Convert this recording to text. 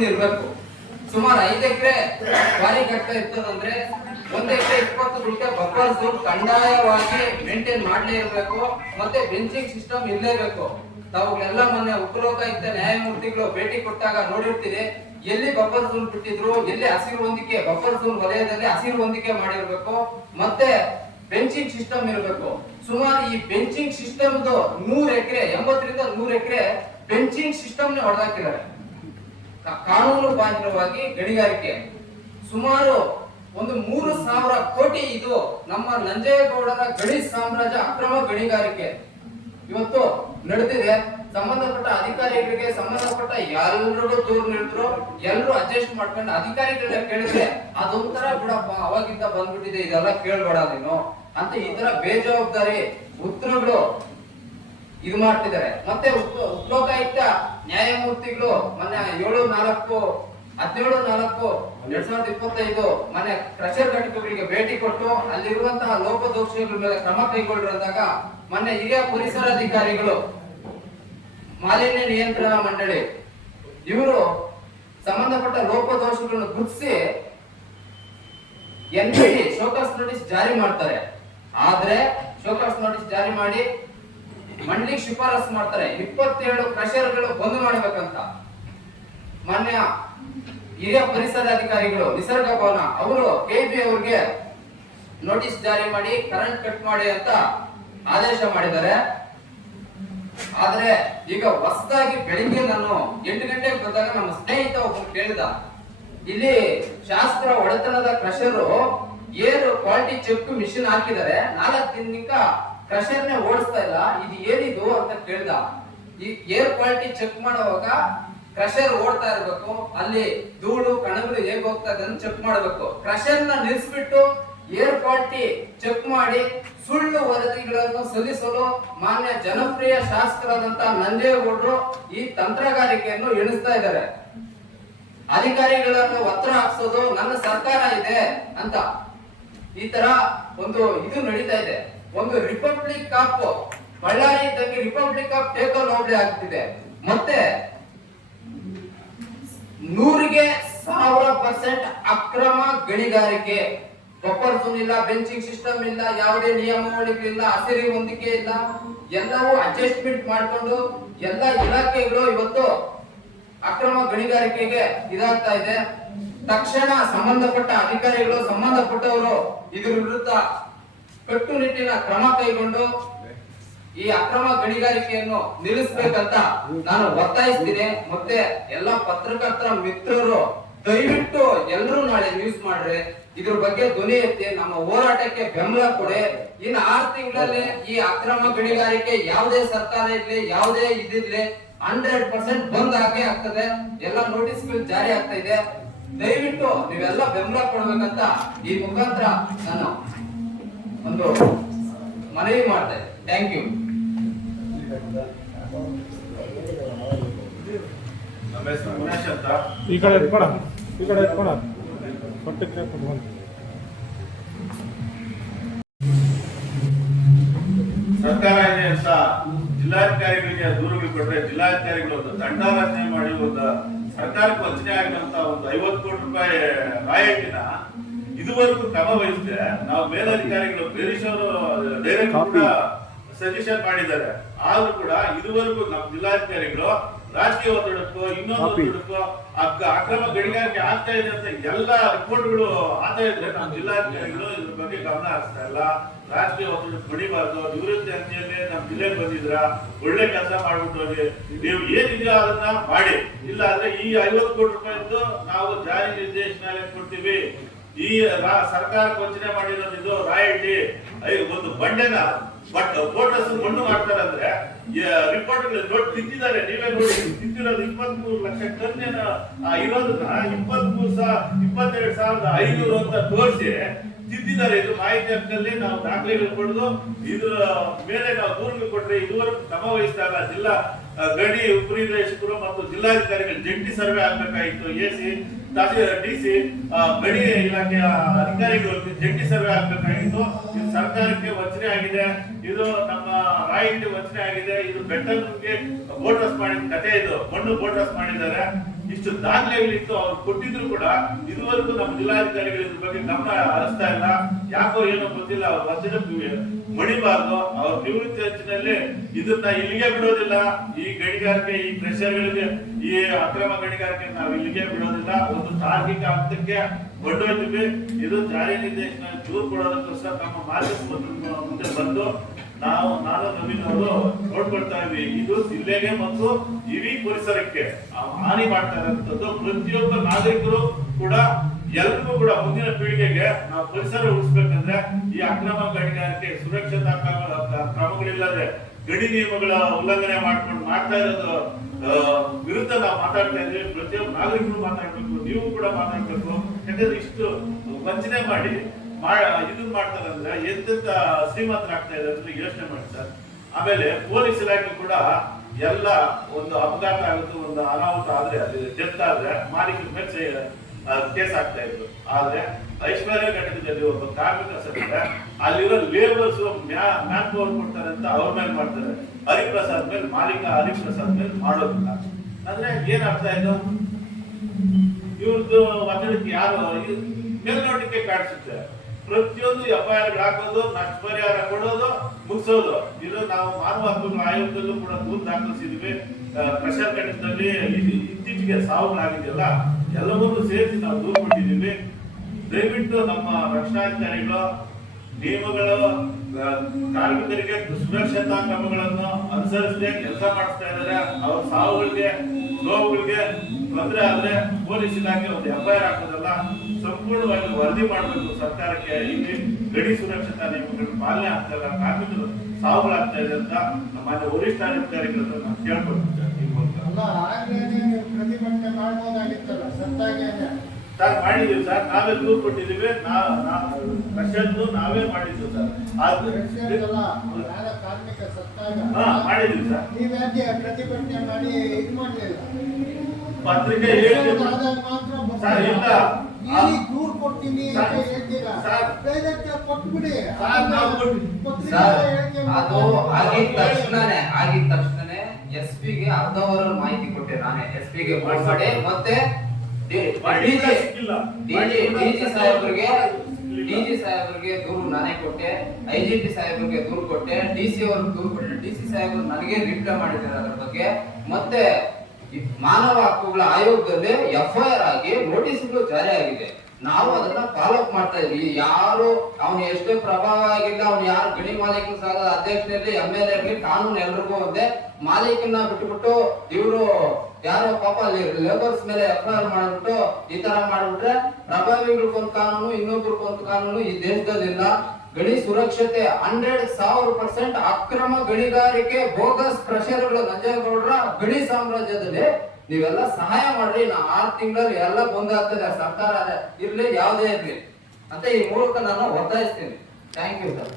Zone ಇರ್ಬೇಕು. ಸುಮಾರು ಐದು ಎಕರೆ ಬಾರಿ ಕಟ್ಟ ಇರ್ತದಂದ್ರೆ ಒಂದ್ ಎಕರೆ ಇಪ್ಪತ್ತು ಗುಂಟೆ ಬಫರ್ ಝೋನ್ ಕಡ್ಡಾಯವಾಗಿ ಮೇಂಟೈನ್ ಮಾಡಲೇ ಇರಬೇಕು. ಮತ್ತೆ ಬೆಂಚಿಂಗ್ ಸಿಸ್ಟಮ್ ಇರಲೇಬೇಕು ತಾವುಗಳೆಲ್ಲ ಮೊನ್ನೆ ಉಪಲೋಕಾಯುಕ್ತ ನ್ಯಾಯಮೂರ್ತಿಗಳು ಭೇಟಿ ಕೊಟ್ಟಾಗ ನೋಡಿರ್ತೀರಿ, ಎಲ್ಲಿ ಬಫರ್ ಝೋನ್ ಬಿಟ್ಟಿದ್ರು, ಎಲ್ಲಿ ಹಸಿರು ಹೊಂದಿಕೆ, ಬಫರ್ ಝೋನ್ ವಲಯದಲ್ಲಿ ಹಸಿರು ಹೊಂದಿಕೆ ಮಾಡಿರ್ಬೇಕು. ಮತ್ತೆ ಬೆಂಚಿಂಗ್ ಸಿಸ್ಟಮ್ ಇರಬೇಕು. ಸುಮಾರು ಈ ಬೆಂಚಿಂಗ್ ಸಿಸ್ಟಮ್ ನೂರ್ ಎಕರೆ, ಎಂಬತ್ತರಿಂದ ನೂರ್ ಎಕರೆ ಬೆಂಚಿಂಗ್ ಸಿಸ್ಟಮ್ ನೇ ಹೊಡೆದಾಕಿದ್ದಾರೆ. ಕಾನೂನು ಬಾಹಿರವಾಗಿ ಗಣಿಗಾರಿಕೆ. ಸುಮಾರು ಒಂದು ಮೂರು ಸಾವಿರ ಕೋಟಿ ಇದು ನಮ್ಮ ನಂಜೇಗೌಡರ ಗಣಿ ಸಾಮ್ರಾಜ್ಯ ಅಕ್ರಮ ಗಣಿಗಾರಿಕೆ. ಇವತ್ತು ನಡೆದಿದೆ ಸಂಬಂಧಪಟ್ಟ ಅಧಿಕಾರಿಗಳಿಗೆ ಸಂಬಂಧಪಟ್ಟ ಎಲ್ಲರಿಗೂ ದೂರು ನೀಡಿದ್ರು. ಎಲ್ಲರೂ ಅಡ್ಜಸ್ಟ್ ಮಾಡ್ಕೊಂಡು ಅಧಿಕಾರಿಗಳನ್ನ ಕೇಳಿದ್ರೆ ಅದೊಂಥರ ಬಿಡಪ್ಪ, ಅವಾಗಿಂದ ಬಂದ್ಬಿಟ್ಟಿದೆ, ಇದೆಲ್ಲ ಕೇಳ್ಬೇಡ ನೀನು ಅಂತ ಈ ತರ ಬೇಜವಾಬ್ದಾರಿ ಉತ್ತರಗಳು ಇದು ಮಾಡ್ತಿದ್ದಾರೆ. ಮತ್ತೆ ಉಪ- ಉಪಲೋಕಾಯುಕ್ತ ನ್ಯಾಯಮೂರ್ತಿಗಳು ಮೊನ್ನೆ ಏಳು ನಾಲ್ಕು, ಹದಿನೇಳು ನಾಲ್ಕು, ಎರಡ್ ಸಾವಿರದ ಇಪ್ಪತ್ತೈದು ಮನೆ ಕ್ರಷರ್ ಘಟಕಗಳಿಗೆ ಭೇಟಿ ಕೊಟ್ಟು ಅಲ್ಲಿರುವಂತಹ ಲೋಪದೋಷಗಳ ಮೇಲೆ ಕ್ರಮ ಕೈಗೊಳ್ಳಿರುವಾಗ ಮೊನ್ನೆ ಹಿರಿಯ ಪರಿಸರ ಅಧಿಕಾರಿಗಳು ಮಾಲಿನ್ಯ ನಿಯಂತ್ರಣ ಮಂಡಳಿ ಇವರು ಸಂಬಂಧಪಟ್ಟ ಲೋಪದೋಷಗಳನ್ನು ಗುರುತಿಸಿ ಎನ್ ಶೋಕಾಸ್ ನೋಟಿಸ್ ಜಾರಿ ಮಾಡ್ತಾರೆ. ಆದ್ರೆ ಶೋಕಾಸ್ ನೋಟಿಸ್ ಜಾರಿ ಮಾಡಿ ಮಂಡಳಿಗೆ ಶಿಫಾರಸು ಮಾಡ್ತಾರೆ. ಇಪ್ಪತ್ತೇಳು ಕ್ರಷರ್ಗಳು ಬಂದ್ ಮಾಡ್ಬೇಕಂತ ಮಾನ್ಯ ಹಿರಿಯ ಪರಿಸರ ಅಧಿಕಾರಿಗಳು ನಿಸರ್ಗ ಭವನ, ಅವರು ಕೆಬಿ ಅವ್ರಿಗೆ ನೋಟಿಸ್ ಜಾರಿ ಮಾಡಿ ಕರೆಂಟ್ ಕಟ್ ಮಾಡಿ ಅಂತ ಆದೇಶ ಮಾಡಿದ್ದಾರೆ. ಆದ್ರೆ ಈಗ ಹೊಸದಾಗಿ ಬೆಳಿಗ್ಗೆ ನಾನು ಎಂಟು ಗಂಟೆಗೆ ಬಂದಾಗ ನಮ್ಮ ಸ್ನೇಹಿತ ಒಬ್ಬ ಕೇಳಿದ. ಇಲ್ಲಿ ಶಾಸ್ತ್ರ ಒಡೆತನದ ಕ್ರಷರು ಏನು ಕ್ವಾಲಿಟಿ ಚೆಕ್ ಮಿಷಿನ್ ಹಾಕಿದ್ದಾರೆ. ನಾಲ್ಕು ದಿನಕ್ಕ ಕ್ರಷರ್ನೇ ಓಡಿಸ್ತಾ ಇಲ್ಲ, ಇದು ಏನಿದು ಅಂತ ಕೇಳ್ದ. ಈ ಏರ್ ಕ್ವಾಲಿಟಿ ಚೆಕ್ ಮಾಡುವಾಗ ಕ್ರಷರ್ ಓಡ್ತಾ ಇರ್ಬೇಕು, ಅಲ್ಲಿ ಧೂಳು, ಕಣಗಳು ಹೇಗೆ ಹೋಗ್ತಾ ಇದೆ ಚೆಕ್ ಮಾಡ್ಬೇಕು. ಕ್ರಷರ್ನ ನಿಲ್ಸ್ಬಿಟ್ಟು ಏರ್ ಕ್ವಾಲಿಟಿ ಚೆಕ್ ಮಾಡಿ ಸುಳ್ಳು ವರದಿಗಳನ್ನು ಸಲ್ಲಿಸಲು ಮಾನ್ಯ ಜನಪ್ರಿಯ ಶಾಸಕರಾದಂತ ನಂಜೇಗೌಡರು ಈ ತಂತ್ರಗಾರಿಕೆಯನ್ನು ಎಣಿಸ್ತಾ ಇದ್ದಾರೆ. ಅಧಿಕಾರಿಗಳನ್ನು ಒತ್ತಡ ಹಾಕ್ಸೋದು ನನ್ನ ಸರ್ಕಾರ ಇದೆ ಅಂತ ಈ ತರ ಒಂದು ಇದು ನಡೀತಾ ಇದೆ. ಒಂದು ರಿಪಬ್ಲಿಕ್ ಆಫ್ ಬಳ್ಳಾರಿ ಇದ್ದಂಗೆ ರಿಪಬ್ಲಿಕ್ ಆಫ್ ಟೇಕೋ ಓವರ್ ಆಗ್ತಿದೆ. ಮತ್ತೆ ನೂರಿಗೆ ಸಾವಿರ ಪರ್ಸೆಂಟ್ ಅಕ್ರಮ ಗಣಿಗಾರಿಕೆ. ಬಫರ್ ಇಲ್ಲ ಬೆಂಚಿಂಗ್ ಸಿಸ್ಟಮ್ ಇಲ್ಲ, ಯಾವುದೇ ನಿಯಮಾವಳಿಗಳಿಲ್ಲ ಹಸಿರಿ ಹೊಂದಿಕೆ ಇಲ್ಲ. ಎಲ್ಲವೂ ಅಡ್ಜಸ್ಟ್ಮೆಂಟ್ ಮಾಡ್ಕೊಂಡು ಎಲ್ಲ ಇಲಾಖೆಗಳು ಇವತ್ತು ಅಕ್ರಮ ಗಣಿಗಾರಿಕೆಗೆ ಇದಾಗ್ತಾ ಇದೆ. ತಕ್ಷಣ ಸಂಬಂಧಪಟ್ಟ ಅಧಿಕಾರಿಗಳು, ಸಂಬಂಧಪಟ್ಟವರು ಇದ್ರ ವಿರುದ್ಧ ಕಟ್ಟುನಿಟ್ಟಿನ ಕ್ರಮ ಕೈಗೊಂಡು ಈ ಅಕ್ರಮ ಗಣಿಗಾರಿಕೆಯನ್ನು ನಿಲ್ಲಿಸಬೇಕಂತ ನಾನು ಒತ್ತಾಯಿಸ್ತೀನಿ. ಮತ್ತೆ ಎಲ್ಲ ಪತ್ರಕರ್ತರ ಮಿತ್ರರು ದಯವಿಟ್ಟು ಎಲ್ಲರೂ ನಾಳೆ ನ್ಯೂಸ್ ಮಾಡ್ರಿ. ಇದ್ರ ಬಗ್ಗೆ ಧ್ವನಿ ಎತ್ತಿ ನಮ್ಮ ಹೋರಾಟಕ್ಕೆ ಬೆಂಬಲ ಕೊಡಿ. ಇನ್ನು ಆರು ತಿಂಗಳಲ್ಲಿ ಈ ಅಕ್ರಮ ಗಣಿಗಾರಿಕೆ ಯಾವುದೇ ಸರ್ಕಾರ ಇರ್ಲಿ, ಯಾವುದೇ ಇದಿರ್ಲಿ ಹಂಡ್ರೆಡ್ ಪರ್ಸೆಂಟ್ ಬಂದ್ ಆಗೇ ಆಗ್ತದೆ. ಎಲ್ಲ ನೋಟಿಸ್ಗಳು ಜಾರಿ ಆಗ್ತಾ ಇದೆ. ದಯವಿಟ್ಟು ನೀವೆಲ್ಲ ಬೆಂಬಲ ಕೊಡ್ಬೇಕಂತ ಈ ಮುಖಾಂತರ ನಾನು ಒಂದು ಮನವಿ ಮಾಡ್ತಾ ಥ್ಯಾಂಕ್ ಯು ನಮ್ಮ ಹೆಸರು ಅಂತ. ಈ ಕಡೆ ಇಟ್ಕೊಳ ಈ ಕಡೆ ಇಟ್ಕೊಳ ಹೊಟ್ಟೆಗೆ ಕುತ್ಕೊಂಡು ಸರ್ಕಾರ ಇದೆ ಅಂತ ಜಿಲ್ಲಾಧಿಕಾರಿಗಳಿಗೆ ದೂರುಗಳು ಕೊಟ್ಟರೆ ಜಿಲ್ಲಾಧಿಕಾರಿಗಳು ಒಂದು ದಂಡ ರಚನೆ ಮಾಡಿ ಒಂದು ಸರ್ಕಾರಕ್ಕೆ ವಂಚನೆ ಆಗಿದಂತ ಒಂದು ಐವತ್ತು ಕೋಟಿ ರೂಪಾಯಿ ರಾಯಲ್ಟಿನ ಇದುವರೆಗೂ ಕ್ರಮ ವಹಿಸಿದೆ ನಾವು ಮೇಲಧಿಕಾರಿಗಳು ಬೇರೀಶ್ ಅವರು ಡೈರೆಕ್ಟ್ ಕೂಡ ಸಜೆಷನ್ ಮಾಡಿದ್ದಾರೆ. ಆದ್ರೂ ಕೂಡ ಇದುವರೆಗೂ ನಮ್ಮ ಜಿಲ್ಲಾಧಿಕಾರಿಗಳು ರಾಜಕೀಯ ಒತ್ತಡಕ್ಕೋ ಇನ್ನೊಂದು ಒತ್ತಡಕ್ಕೋ ಅಕ್ಕ ಅಕ್ರಮ ಗಣಿಗಾರಿಕೆ ಆಗ್ತಾ ಇದೆ ಅಂತ ಎಲ್ಲ ರಿಪೋರ್ಟ್ಗಳು ಆಗ್ತಾ ಇದ್ರೆ ನಮ್ಮ ಜಿಲ್ಲಾಧಿಕಾರಿಗಳು ಇದ್ರ ಬಗ್ಗೆ ಗಮನ ಹರಿಸ್ತಾ ಇಲ್ಲ. ರಾಜಕೀಯ ಒತ್ತಡಕ್ಕೆ ಬಡಿಬಾರ್ದು. ನಿವೃತ್ತಿ ಅಂತೇಳಿ ನಮ್ಮ ಜಿಲ್ಲೆಗೆ ಬಂದಿದ್ರ ಒಳ್ಳೆ ಕೆಲಸ ಮಾಡ್ಬಿಟ್ಟು ಹೋಗಿ. ನೀವು ಏನಿದೆಯೋ ಅದನ್ನ ಮಾಡಿ. ಇಲ್ಲ ಅಂದ್ರೆ ಈ ಐವತ್ತು ಕೋಟಿ ರೂಪಾಯಿದ್ದು ನಾವು ಜಾರಿ ನಿರ್ದೇಶನಾಲಯ ಕೊಡ್ತೀವಿ. ಈ ಸರ್ಕಾರ ವಂಚನೆ ಮಾಡಿರೋದು ಇದು ರಾಯಲ್ಟಿ. ಒಂದು ಬಂಡೆನ ಬಟ್ ಫೋಟೋಸ್ ಮಣ್ಣು ಮಾಡ್ತಾರೆ ಅಂದ್ರೆ ರಿಪೋರ್ಟ್ ದೊಡ್ಡ ತಿಂದಿದ್ದಾರೆ ನೀವೇ ನೋಡಿ ತಿಂದಿರೋದು ಇಪ್ಪತ್ತ್ ಮೂರು ಲಕ್ಷ ಟನ್ ಏನೋ, ಇರೋದನ್ನ ಇಪ್ಪತ್ತ್ ಮೂರು ಸಾವಿರ ಇಪ್ಪತ್ತೆರಡು ಸಾವಿರದ ಐನೂರು ಅಂತ ತೋರಿಸಿ ತಿದ್ದಿದ್ದಾರೆ ಇದು ಮಾಹಿತಿ ಹಕ್ಕಲ್ಲಿ ನಾವು ದಾಖಲೆಗಳು ಕೊಡೋದು. ಇದ್ರ ಮೇಲೆ ನಾವು ದೂರನ್ನು ಕೊಟ್ರೆ ಇದುವರೆಗೂ ಕ್ರಮ ಇಲ್ಲ. ಜಿಲ್ಲಾ ಗಡಿ ಉಪನಿರ್ದೇಶಕರು ಮತ್ತು ಜಿಲ್ಲಾಧಿಕಾರಿಗಳು ಜಂಟಿ ಸರ್ವೆ ಆಗ್ಬೇಕಾಗಿತ್ತು ಎ ಸಿ ಡಿ ಸಿ ಗಣಿ ಇಲಾಖೆಯ ಅಧಿಕಾರಿಗಳು ಜಂಟಿ ಸರ್ವೆ ಆಗ್ಬೇಕಾಗಿತ್ತು ಇದು ಸರ್ಕಾರಕ್ಕೆ ವಂಚನೆ ಆಗಿದೆ. ಇದು ನಮ್ಮ ರಾಯಿಗೆ ವಂಚನೆ ಆಗಿದೆ. ಇದು ಬೆಟ್ಟಲ್ಗೆ ಬೋಟಸ್ ಮಾಡಿದ ಕತೆ ಇದು. ಮಣ್ಣು ಬೋಟಸ್ ಮಾಡಿದ್ದಾರೆ. ಇಷ್ಟು ದಾಖಲೆಗಳಿತ್ತು ಅವ್ರು ಕೊಟ್ಟಿದ್ರು ಕೂಡ ಇದುವರೆಗೂ ನಮ್ಮ ಜಿಲ್ಲಾಧಿಕಾರಿಗಳು ಬಗ್ಗೆ ಗಮನ ಹರಿಸ್ತಾ ಇಲ್ಲ. ಯಾಕೋ ಏನೋ ಗೊತ್ತಿಲ್ಲ, ಅವ್ರ ವಚನ ಮಣಿಬಾರ್ದು, ಅವ್ರ ನಿವೃತ್ತಿ ಹೆಚ್ಚಿನಲ್ಲಿ ಇದನ್ನ ಇಲ್ಲಿಗೆ ಬಿಡೋದಿಲ್ಲ. ಈ ಗಣಿಗಾರಿಕೆ, ಈ ಪ್ರೆಷರ್ಗಳಿಗೆ ಈ ಅಕ್ರಮ ಗಣಿಗಾರಿಕೆ ನಾವು ಇಲ್ಲಿಗೆ ಬಿಡೋದಿಲ್ಲ. ಒಂದು ತಾರ್ಕಿಕ ಹಂತಕ್ಕೆ ಕೊಂಡೊಯ್ತೀವಿ ಇದು ಜಾರಿ ನಿರ್ದೇಶನ ದೂರು ಕೊಡೋದಕ್ಕೋಸ್ಕರ ನಮ್ಮ ಮಾರ್ಗದ ಮುಂದೆ ಬಂದು ನಾವು ನಾನು ನವೀನ್ ಅವರು ನೋಡ್ಕೊಳ್ತಾ ಇದ್ವಿ. ಇದು ಜಿಲ್ಲೆಗೆ ಮತ್ತು ಇಡೀ ಪರಿಸರಕ್ಕೆ ಹಾನಿ ಮಾಡ್ತಾ ಇರೋಂಥದ್ದು ಪ್ರತಿಯೊಬ್ಬ ನಾಗರಿಕರು ಕೂಡ, ಎಲ್ರಿಗೂ ಕೂಡ ಮುಂದಿನ ಪೀಳಿಗೆಗೆ ನಾವು ಪರಿಸರ ಉಳಿಸ್ಬೇಕಂದ್ರೆ ಈ ಅಕ್ರಮ ಗಣಿಗಾರಿಕೆ, ಸುರಕ್ಷತಾ ಕ್ರಮಗಳ ಕ್ರಮಗಳಿಲ್ಲದೆ ಗಡಿ ನಿಯಮಗಳ ಉಲ್ಲಂಘನೆ ಮಾಡ್ಕೊಂಡು ಮಾಡ್ತಾ ಇರೋದು ವಿರುದ್ಧ ನಾವು ಮಾತಾಡ್ತಾ ಇದ್ವಿ. ಪ್ರತಿಯೊಬ್ಬ ನಾಗರಿಕರು ಮಾತಾಡ್ಬೇಕು, ನೀವು ಕೂಡ ಮಾತಾಡ್ಬೇಕು. ಯಾಕಂದ್ರೆ ಇಷ್ಟು ವಂಚನೆ ಮಾಡಿ ಇದನ್ನ ಮಾಡ್ತಾರೆ ಅಂದ್ರೆ ಎಂತೆಂತ ಶ್ರೀಮಂತರಾಗ್ತಾ ಇದೆ ಅಂತ ಯೋಚನೆ ಮಾಡ್ತಾರೆ. ಆಮೇಲೆ ಪೊಲೀಸ್ ಇಲಾಖೆ ಕೂಡ ಎಲ್ಲ ಒಂದು ಅಪಘಾತ ಆಗುತ್ತೆ ಒಂದು ಅನಾಹುತ ಆದ್ರೆ ಅದು ಡೆತ್ ಆದ್ರೆ ಮಾಲೀಕರ ಮೇಲೆ ಕೇಸ್ ಆಗ್ತಾ ಇದ್ರು ಆದ್ರೆ ಐಶ್ವರ್ಯ ಘಟಕದಲ್ಲಿ ಒಬ್ಬ ಕಾರ್ಮಿಕ ಸತ್ತಿದ್ರೆ ಅಲ್ಲಿರೋ ಲೇಬರ್ಸ್ ಮ್ಯಾನ್ ಪವರ್ ಕೊಡ್ತಾರೆ ಅಂತ ಅವ್ರ ಮೇಲೆ ಮಾಡ್ತಾರೆ. ಹರಿಪ್ರಸಾದ್ ಮೇಲೆ, ಮಾಲೀಕ ಹರಿಪ್ರಸಾದ್ ಮೇಲೆ ಮಾಡೋದಿಲ್ಲ. ಅಂದ್ರೆ ಏನ್ ಅರ್ಥ ಆಯ್ತು ಇವ್ರದ್ದು ಒತ್ತಡಕ್ಕೆ ಯಾರು? ಇದು ಮೇಲ್ನೋಟಕ್ಕೆ ಕಾಣಿಸುತ್ತೆ. ಪ್ರತಿಯೊಂದು ಎಫ್ ಐ ಆರ್ ಹಾಕೋದು, ನಷ್ಟ ಪರಿಹಾರ ಕೊಡೋದು, ಮುಗಿಸೋದು. ಇದು ನಾವು ಮಾನವ ಹಕ್ಕುಗಳ ಆಯೋಗದಲ್ಲೂ ಕೂಡ ದೂರು ದಾಖಲಿಸಿದ್ವಿ. ಪ್ರೆಷರ್ ಕಡಿತದಲ್ಲಿ ಇತ್ತೀಚೆಗೆ ಸಾವುಗಳಾಗಿದೆಯಲ್ಲ, ಎಲ್ಲವನ್ನೂ ಸೇರಿಸಿ ನಾವು ದೂರು ಕೊಟ್ಟಿದ್ದೀವಿ. ದಯವಿಟ್ಟು ನಮ್ಮ ರಕ್ಷಣಾಧಿಕಾರಿಗಳು, ನಿಯಮಗಳು ಕಾರ್ಮಿಕರಿಗೆ ಸುರಕ್ಷತಾ ಕ್ರಮಗಳನ್ನು ಅನುಸರಿಸದೆ ಕೆಲಸ ಮಾಡಿಸ್ತಾ ಇದ್ದಾರೆ. ಅವ್ರ ಸಾವುಗಳಿಗೆ ನೋವುಗಳಿಗೆ ತೊಂದರೆ ಆದರೆ ಪೊಲೀಸ್ ಇಲಾಖೆ ಒಂದು ಎಫ್ಐಆರ್ ಹಾಕೋದಲ್ಲ ಸಂಪೂರ್ಣವಾಗಿ ವರದಿ ಮಾಡಬೇಕು ಸರ್ಕಾರಕ್ಕೆ. ಇಲ್ಲಿ ಗಡಿ ಸುರಕ್ಷತಾ ನಿಯಮಗಳು ಪಾಲನೆ ಆಗ್ತಾ ಇಲ್ಲ, ಕಾರ್ಮಿಕರು ಸಾವುಗಳಾಗ್ತಾ ಇದೆ ಅಂತ ನಮ್ಮ ವರಿಷ್ಠ ಅಧಿಕಾರಿಗಳನ್ನು ನಾನು ಕೇಳ್ಕೊಳ್ತೀನಿ ಈ ಮೂಲಕ ನೀವು ಪ್ರತಿಭಟನೆ ಮಾಡ್ಬೋದಾಗಿತ್ತಲ್ಲ ಸತ್ತಾಗೇನೆ ಸರ್ ಮಾಡಿದೀವಿ ಸರ್. ನಾವೇ ದೂರ್ ಕೊಟ್ಟಿದ್ದೀವಿ. ನಾವು ನಾವೇ ಮಾಡಿದ್ವಿ ಸರ್. ಆದ್ರೆ ಕಾರ್ಮಿಕ ಸತ್ತಾಗ ಹಾ ಮಾಡಿದೀವಿ ಸರ್. ನೀವ್ಯಾಕೆ ಪ್ರತಿಭಟನೆ ಮಾಡಿ ಇದು ಮಾಡಲಿಲ್ಲ? ಪತ್ರಿಕೆ ಸರ್, ಇಲ್ಲ. ದೂರ್ ಕೊಡ್ತೀನಿ ಅಂತ ಸರ್, ಹೇಳ್ತೀರಾ? ಸರ್. ಕೊಟ್ಬಿಡಿ. ಸರ್, ನಾವು ಅದು. ಆಗಿದ ತಕ್ಷಣನೇ ಆಗಿದ ತಕ್ಷಣನೇ ಎಸ್ ಪಿಗೆ ಅರ್ಧ ಅವರಲ್ಲಿ ಮಾಹಿತಿ ಕೊಟ್ಟೆ ನಾನೇ. ಎಸ್ ಪಿಗೆ ಮತ್ತೆ ಸಾಹೇಬ್ರಿಗೆ ಡಿಜಿ ಸಾಹೇಬ್ರಿಗೆ ದೂರು ನಾನೇ ಕೊಟ್ಟೆ. ಐ ಜಿ ಪಿ ಸಾಹೇಬ್ರಿಗೆ ದೂರು ಕೊಟ್ಟೆ. ಡಿ ಸಿ ಅವ್ರಿಗೆ ದೂರು ಕೊಟ್ಟೆ. ಡಿ ಸಿ ಸಾಹೇಬ್ರು ನನಗೆ ರಿಪ್ಲೈ ಮಾಡಿದ್ದಾರೆ ಅದರ ಬಗ್ಗೆ. ಮತ್ತೆ ಮಾನವ ಹಕ್ಕುಗಳ ಆಯೋಗದಲ್ಲಿ ಎಫ್ ಐ ಆರ್ ಆಗಿ ನೋಟಿಸ್ಗಳು ಜಾರಿ ಆಗಿದೆ. ನಾವು ಅದನ್ನ ಫಾಲೋ ಅಪ್ ಮಾಡ್ತಾ ಇದ್ವಿ ಯಾರು ಅವನು ಎಷ್ಟೇ ಪ್ರಭಾವ ಆಗಿಲ್ಲ ಅವ್ನು ಯಾರು ಗಣಿ ಮಾಲೀಕನ ಸಾಲ ಅಧ್ಯಕ್ಷರಲ್ಲಿ ಎಂ ಎಲ್ ಎ ಕಾನೂನು ಎಲ್ರಿಗೂ ಒಂದೇ. ಮಾಲೀಕನ ಬಿಟ್ಟುಬಿಟ್ಟು ಇವರು ಯಾರೋ ಪಾಪ ಲೇಬರ್ಸ್ ಮೇಲೆ ಎಫ್ ಐ ಮಾಡ್ಬಿಟ್ಟು ಈ ತರ ಮಾಡ್ಬಿಟ್ರೆ ಪ್ರಭಾವಿಗಳಿಗೊಂದು ಕಾನೂನು ಇನ್ನೊಬ್ರಿಗೊಂದು ಕಾನೂನು ಈ ದೇಶದಲ್ಲಿಲ್ಲ ಗಣಿ ಸುರಕ್ಷತೆ ಹಂಡ್ರೆಡ್ ಸಾವಿರ ಪರ್ಸೆಂಟ್ ಅಕ್ರಮ ಗಣಿಗಾರಿಕೆ ಬೋಗಸ್ ಪ್ರೆಷರ್ಗಳು ನಂಜೇಗೌಡರ ಗಣಿ ಸಾಮ್ರಾಜ್ಯದಲ್ಲಿ ನೀವೆಲ್ಲ ಸಹಾಯ ಮಾಡ್ರಿ ನಾ ಆರು ತಿಂಗಳಲ್ಲಿ ಎಲ್ಲ ಬಂದಾಗ್ತದೆ ಸರ್ಕಾರ ಇರ್ಲಿ, ಯಾವುದೇ ಇರ್ಲಿ. ಅಂತ ಈ ಮೂಲಕ ನಾನು ಒತ್ತಾಯಿಸ್ತೀನಿ. Thank you sir